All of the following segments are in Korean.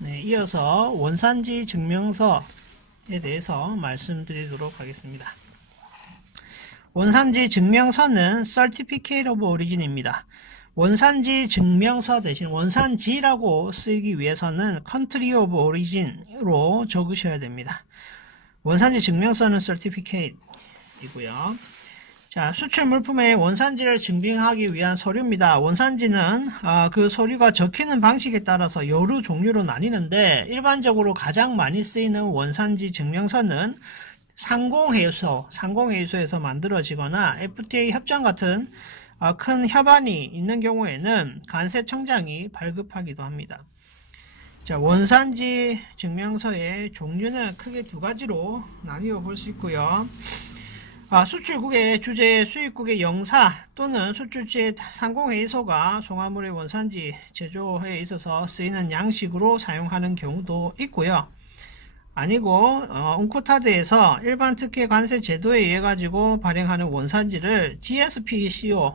네, 이어서 원산지 증명서에 대해서 말씀드리도록 하겠습니다. 원산지 증명서는 Certificate of Origin입니다. 원산지 증명서 대신 원산지라고 쓰기 위해서는 Country of Origin으로 적으셔야 됩니다. 원산지 증명서는 Certificate이고요. 자, 수출 물품의 원산지를 증빙하기 위한 서류입니다. 원산지는 그 서류가 적히는 방식에 따라서 여러 종류로 나뉘는데 일반적으로 가장 많이 쓰이는 원산지 증명서는 상공회의소에서 만들어지거나 FTA 협정 같은 큰 협안이 있는 경우에는 관세청장이 발급하기도 합니다. 자, 원산지 증명서의 종류는 크게 두 가지로 나뉘어 볼 수 있고요. 수출국의 주재 수입국의 영사 또는 수출지의 상공회의소가 송화물의 원산지 제조에 있어서 쓰이는 양식으로 사용하는 경우도 있고요. 아니고 운코타드에서 일반 특혜 관세 제도에 의해 가지고 발행하는 원산지를 GSP-CO,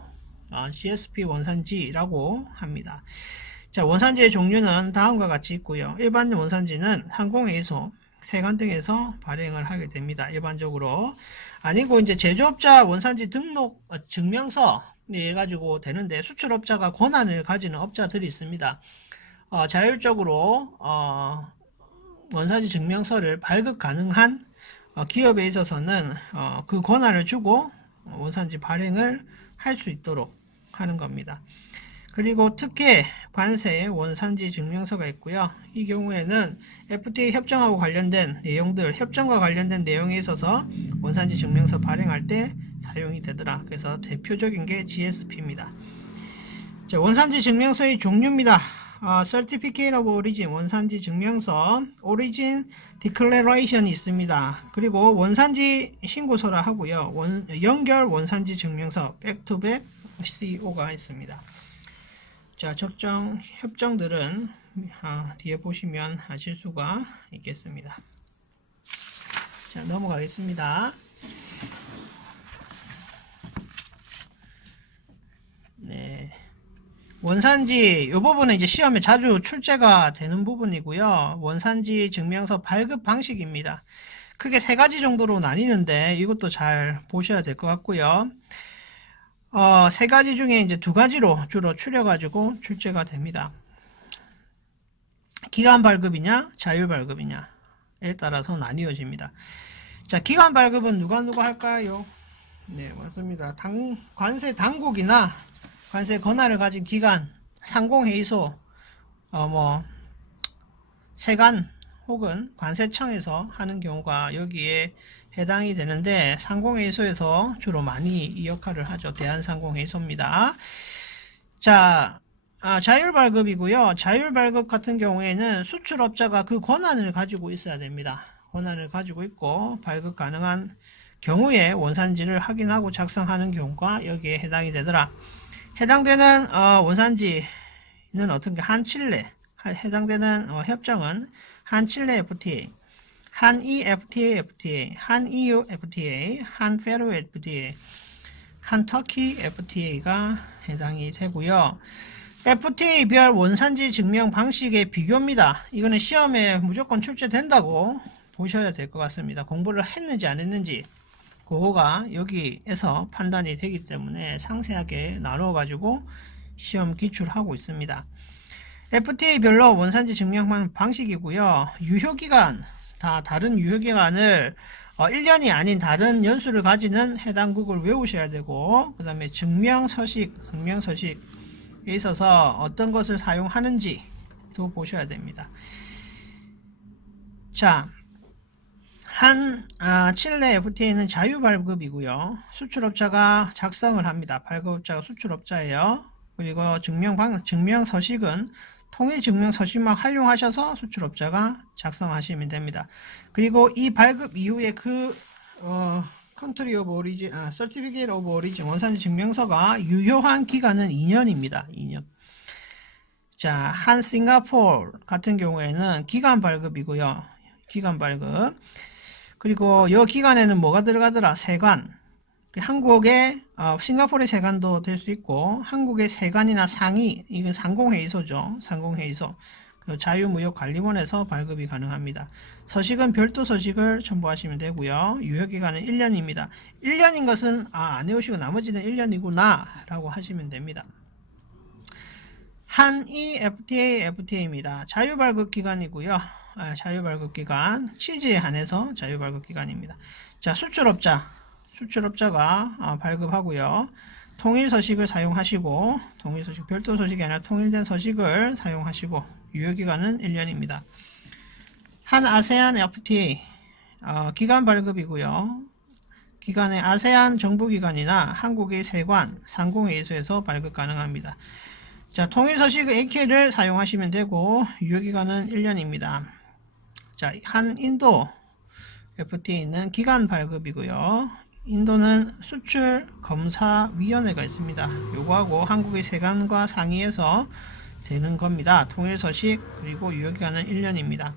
GSP 원산지라고 합니다. 자, 원산지의 종류는 다음과 같이 있고요. 일반 원산지는 항공회의소, 세관 등에서 발행을 하게 됩니다. 일반적으로. 아니고 이제 제조업자 원산지 등록 증명서에 의해 가지고 되는데 수출업자가 권한을 가지는 업자들이 있습니다. 자율적으로 원산지 증명서를 발급 가능한 기업에 있어서는 그 권한을 주고 원산지 발행을 할 수 있도록 하는 겁니다. 그리고 특혜 관세 원산지 증명서가 있고요. 이 경우에는 FTA 협정하고 관련된 내용들, 협정과 관련된 내용에 있어서 원산지 증명서 발행할 때 사용이 되더라. 그래서 대표적인 게 GSP입니다. 자, 원산지 증명서의 종류입니다. Certificate of Origin 원산지 증명서, Origin Declaration이 있습니다. 그리고 원산지 신고서라 하고요. 연결 원산지 증명서, Back-to-Back CO가 있습니다. 자, 적정 협정들은 뒤에 보시면 아실 수가 있겠습니다. 자, 넘어가겠습니다. 네. 원산지, 이 부분은 이제 시험에 자주 출제가 되는 부분이고요. 원산지 증명서 발급 방식입니다. 크게 세 가지 정도로 나뉘는데 이것도 잘 보셔야 될 것 같고요. 세 가지 중에 이제 두 가지로 주로 추려가지고 출제가 됩니다. 기간 발급이냐, 자율 발급이냐에 따라서 나뉘어집니다. 자, 기간 발급은 누가 할까요? 네, 맞습니다. 관세 당국이나 관세 권한을 가진 기관, 상공회의소, 세관 혹은 관세청에서 하는 경우가 여기에 해당이 되는데 상공회의소에서 주로 많이 이 역할을 하죠. 대한상공회의소입니다. 자, 자율발급이고요. 자율발급 같은 경우에는 수출업자가 그 권한을 가지고 있어야 됩니다. 권한을 가지고 있고 발급 가능한 경우에 원산지를 확인하고 작성하는 경우가 여기에 해당이 되더라. 해당되는 원산지는 어떤 게 한칠레, 해당되는 협정은 한칠레 FTA, 한이 FTA, 한EU FTA, 한페루 FTA, 한터키 FTA가 해당이 되고요. FTA별 원산지 증명 방식의 비교입니다. 이거는 시험에 무조건 출제된다고 보셔야 될 것 같습니다. 공부를 했는지 안 했는지 그거가 여기에서 판단이 되기 때문에 상세하게 나누어 가지고 시험 기출하고 있습니다. FTA별로 원산지 증명 방식이고요. 유효기간, 다 다른 유효기간을 1년이 아닌 다른 연수를 가지는 해당국을 외우셔야 되고, 그 다음에 증명서식에 있어서 어떤 것을 사용하는지도 보셔야 됩니다. 자, 칠레 FTA는 자유발급이고요. 수출업자가 작성을 합니다. 발급업자가 수출업자예요. 그리고 증명서식은 통일증명서식만 활용하셔서 수출업자가 작성하시면 됩니다. 그리고 이 발급 이후에 Country of Origin, Certificate of Origin 원산지 증명서가 유효한 기간은 2년입니다. 2년. 자, 한 싱가포르 같은 경우에는 기간 발급이고요. 기간 발급. 그리고 이 기간에는 뭐가 들어가더라? 세관. 한국의 싱가포르의 세관도 될 수 있고 한국의 세관이나 상위, 이건 상공회의소죠. 상공회의소. 자유무역관리원에서 발급이 가능합니다. 서식은 별도 서식을 첨부하시면 되고요. 유효기간은 1년입니다. 1년인 것은 안 외우시고 나머지는 1년이구나 라고 하시면 됩니다. 한이 FTA입니다. 자유발급기간이고요. 자유발급기간, 취지에 한해서 자유발급기간입니다. 자, 수출업자가 발급하고요. 통일서식을 사용하시고, 통일서식, 별도 서식이 아니라 통일된 서식을 사용하시고, 유효기간은 1년입니다. 한 아세안 FTA, 기간 발급이고요. 기간에 아세안 정부기관이나 한국의 세관, 상공회의소에서 발급 가능합니다. 자, 통일서식 AK를 사용하시면 되고, 유효기간은 1년입니다. 자, 한 인도 FTA는 기간 발급이고요. 인도는 수출검사위원회가 있습니다. 요거하고 한국의 세관과 상의해서 되는 겁니다. 통일서식 그리고 유효기간은 1년입니다.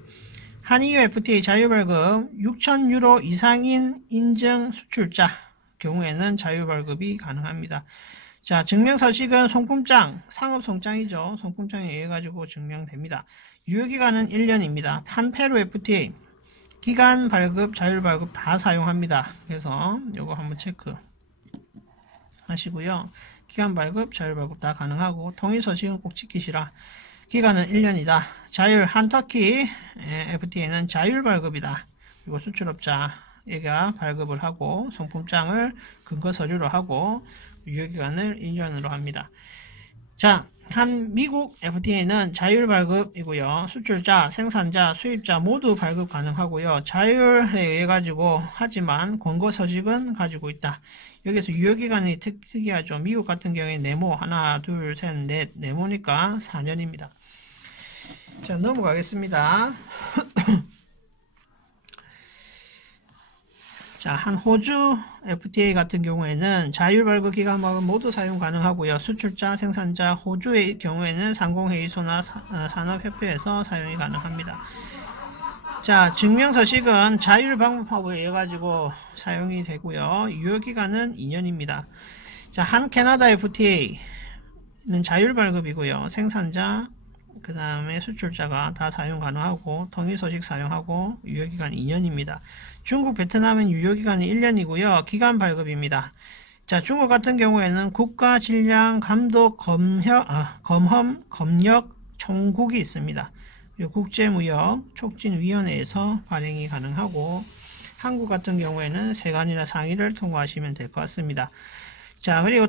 한EU FTA 자유발급 6,000유로 이상인 인증 수출자 경우에는 자유발급이 가능합니다. 자, 증명서식은 송품장, 상업송장이죠. 송품장에 의해 가지고 증명됩니다. 유효기간은 1년입니다. 한페루 FTA 기간 발급, 자율발급 다 사용합니다. 그래서 요거 한번 체크 하시고요. 기간 발급, 자율발급 다 가능하고 통일서식은 꼭 지키시라. 기간은 1년이다. 한터키 FTA는 자율발급이다. 그리고 수출업자가 발급을 하고 송품장을 근거서류로 하고 유효기간을 1년으로 합니다. 자, 한 미국 FTA는 자율발급이고요. 수출자, 생산자, 수입자 모두 발급 가능하고요. 자율에 의해 가지고 하지만 권고서식은 가지고 있다. 여기서 유효기간이 특이하죠. 미국 같은 경우에 네모 하나, 둘, 셋, 넷 네모니까 4년입니다. 자, 넘어가겠습니다. 자, 한 호주 FTA 같은 경우에는 자율발급 기간막은 모두 사용 가능하고요. 수출자, 생산자, 호주의 경우에는 상공회의소나 산업협회에서 사용이 가능합니다. 자, 증명서식은 자율방법하고에 의해 가지고 사용이 되고요. 유효기간은 2년입니다. 자, 한 캐나다 FTA는 자율발급이고요. 생산자, 그 다음에 수출자가 다 사용 가능하고 통일서식 사용하고 유효기간 2년입니다. 중국, 베트남은 유효기간이 1년이고요. 기간 발급입니다. 자, 중국 같은 경우에는 국가질량감독검역 총국이 있습니다. 그리고 국제무역 촉진위원회에서 발행이 가능하고 한국 같은 경우에는 세관이나 상의를 통과하시면 될 것 같습니다. 자, 그리고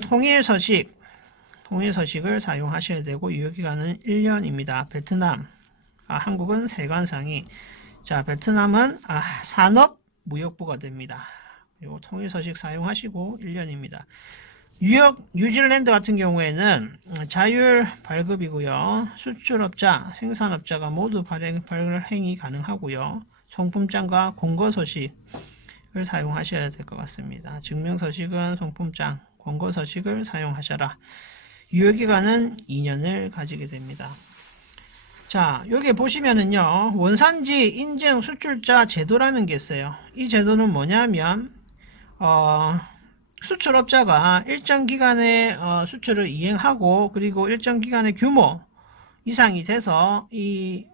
통일서식을 사용하셔야 되고 유효기간은 1년입니다. 베트남, 한국은 세관상의. 자, 베트남은 산업무역부가 됩니다. 그리고 통일서식 사용하시고 1년입니다. 뉴질랜드 같은 경우에는 자율 발급이고요. 수출업자, 생산업자가 모두 발행이 가능하고요. 송품장과 권고서식을 사용하셔야 될 것 같습니다. 증명서식은 송품장, 권고서식을 사용하셔라. 유효기간은 2년을 가지게 됩니다. 자, 여기 보시면은요, 원산지 인증 수출자 제도라는 게 있어요. 이 제도는 뭐냐면, 수출업자가 일정 기간의 수출을 이행하고, 그리고 일정 기간의 규모 이상이 돼서 이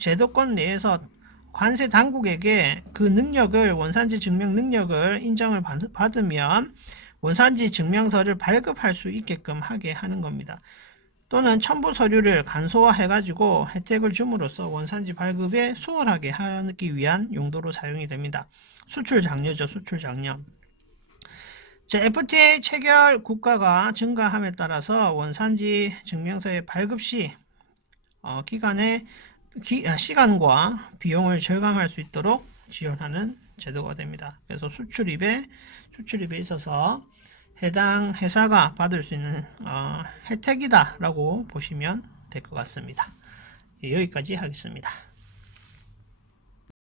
제도권 내에서 관세 당국에게 그 능력을, 원산지 증명 능력을 인정을 받으면 원산지 증명서를 발급할 수 있게끔 하게 하는 겁니다. 또는 첨부 서류를 간소화해 가지고 혜택을 줌으로써 원산지 발급에 수월하게 하기 위한 용도로 사용이 됩니다. 수출 장려죠. 수출 장려. 자, FTA 체결 국가가 증가함에 따라서 원산지 증명서의 발급 시 시간과 비용을 절감할 수 있도록 지원하는 제도가 됩니다. 그래서 수출입에 있어서 해당 회사가 받을 수 있는 혜택이다 라고 보시면 될 것 같습니다. 여기까지 하겠습니다.